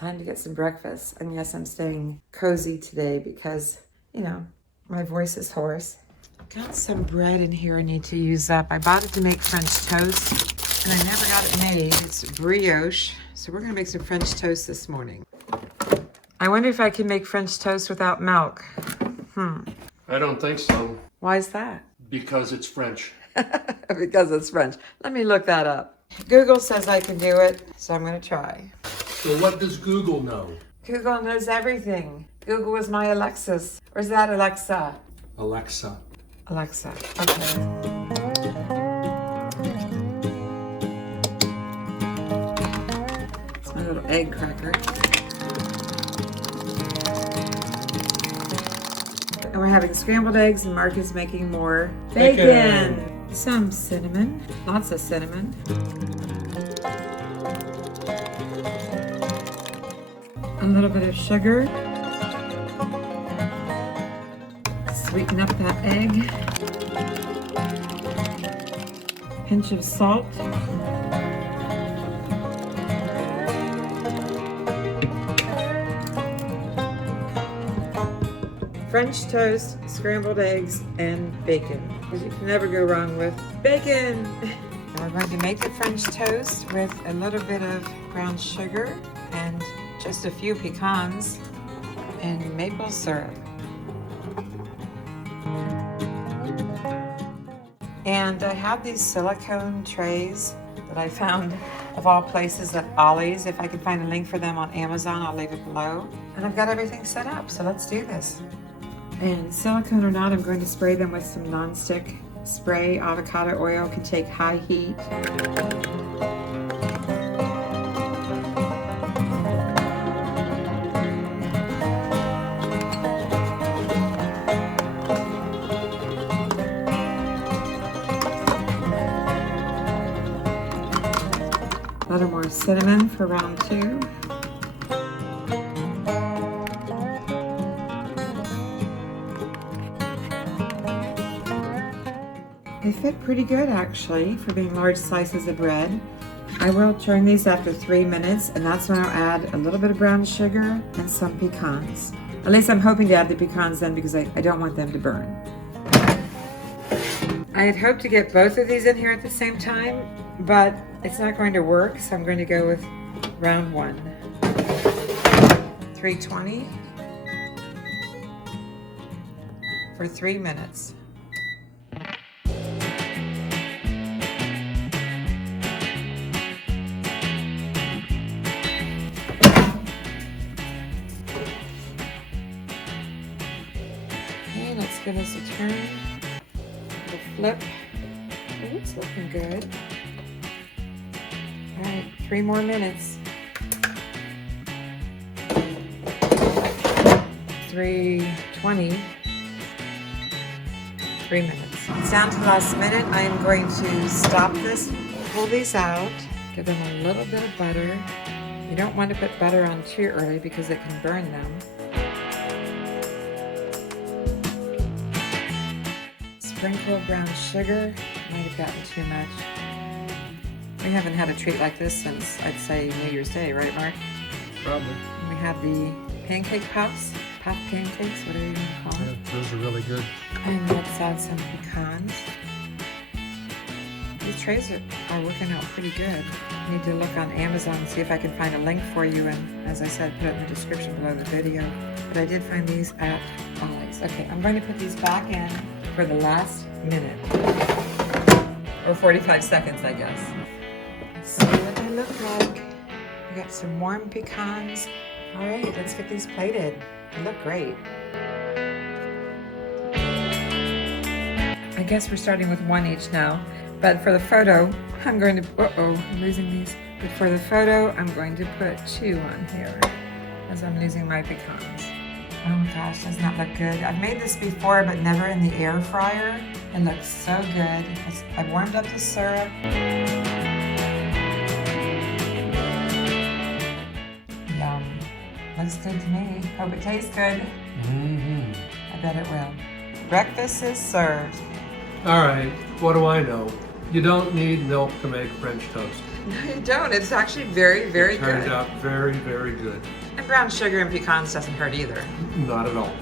time to get some breakfast. And yes, I'm staying cozy today because, you know, my voice is hoarse. Got some bread in here I need to use up. I bought it to make French toast and I never got it made. It's brioche. So we're gonna make some French toast this morning. I wonder if I can make French toast without milk. I don't think so. Why is that? Because it's French. Because it's French. Let me look that up. Google says I can do it, so I'm gonna try. So what does Google know? Google knows everything. Google is my Alexis. Or is that Alexa? Alexa. Alexa. Okay. It's my little egg cracker. And we're having scrambled eggs, and Mark is making more bacon. Some cinnamon. Lots of cinnamon. A little bit of sugar. Sweeten up that egg. Pinch of salt. French toast, scrambled eggs, and bacon. Because you can never go wrong with bacon. Now we're going to make the French toast with a little bit of brown sugar and just a few pecans and maple syrup. And I have these silicone trays that I found of all places at Ollie's. If I can find a link for them on Amazon, I'll leave it below. And I've got everything set up, so let's do this. And silicone or not, I'm going to spray them with some nonstick spray. Avocado oil can take high heat. A little more cinnamon for round 2. They fit pretty good actually for being large slices of bread. I will turn these after 3 minutes, and that's when I'll add a little bit of brown sugar and some pecans. At least I'm hoping to add the pecans then because I don't want them to burn. I had hoped to get both of these in here at the same time, but it's not going to work, so I'm going to go with round 1. 320 for 3 minutes. Okay, let's give this a turn. A flip. Oh, it's looking good. All right, 3 more minutes. 320. 3 minutes. It's down to the last minute. I am going to stop this, pull these out, give them a little bit of butter. You don't want to put butter on too early because it can burn them. Sprinkle of brown sugar. Might have gotten too much. We haven't had a treat like this since, I'd say, New Year's Day, right, Mark? Probably. We have the pancake puffs, puff pancakes, whatever you want to call them. Yeah, those are really good. And let's add some pecans. These trays are working out pretty good. I need to look on Amazon and see if I can find a link for you, and as I said, put it in the description below the video. But I did find these at Ollie's. Okay, I'm going to put these back in for the last minute. Or 45 seconds, I guess. Let's see what they look like. We got some warm pecans. All right, let's get these plated. They look great. I guess we're starting with 1 each now. But for the photo, I'm going to, I'm losing these. But for the photo, I'm going to put 2 on here as I'm losing my pecans. Oh gosh, doesn't that look good? I've made this before, but never in the air fryer. It looks so good. I've warmed up the syrup. Yum. Looks good to me. Hope it tastes good. I bet it will. Breakfast is served. All right, what do I know? You don't need milk to make French toast. No, you don't. It's actually very, very good. Turned out very, very good. And brown sugar and pecans doesn't hurt either. Not at all.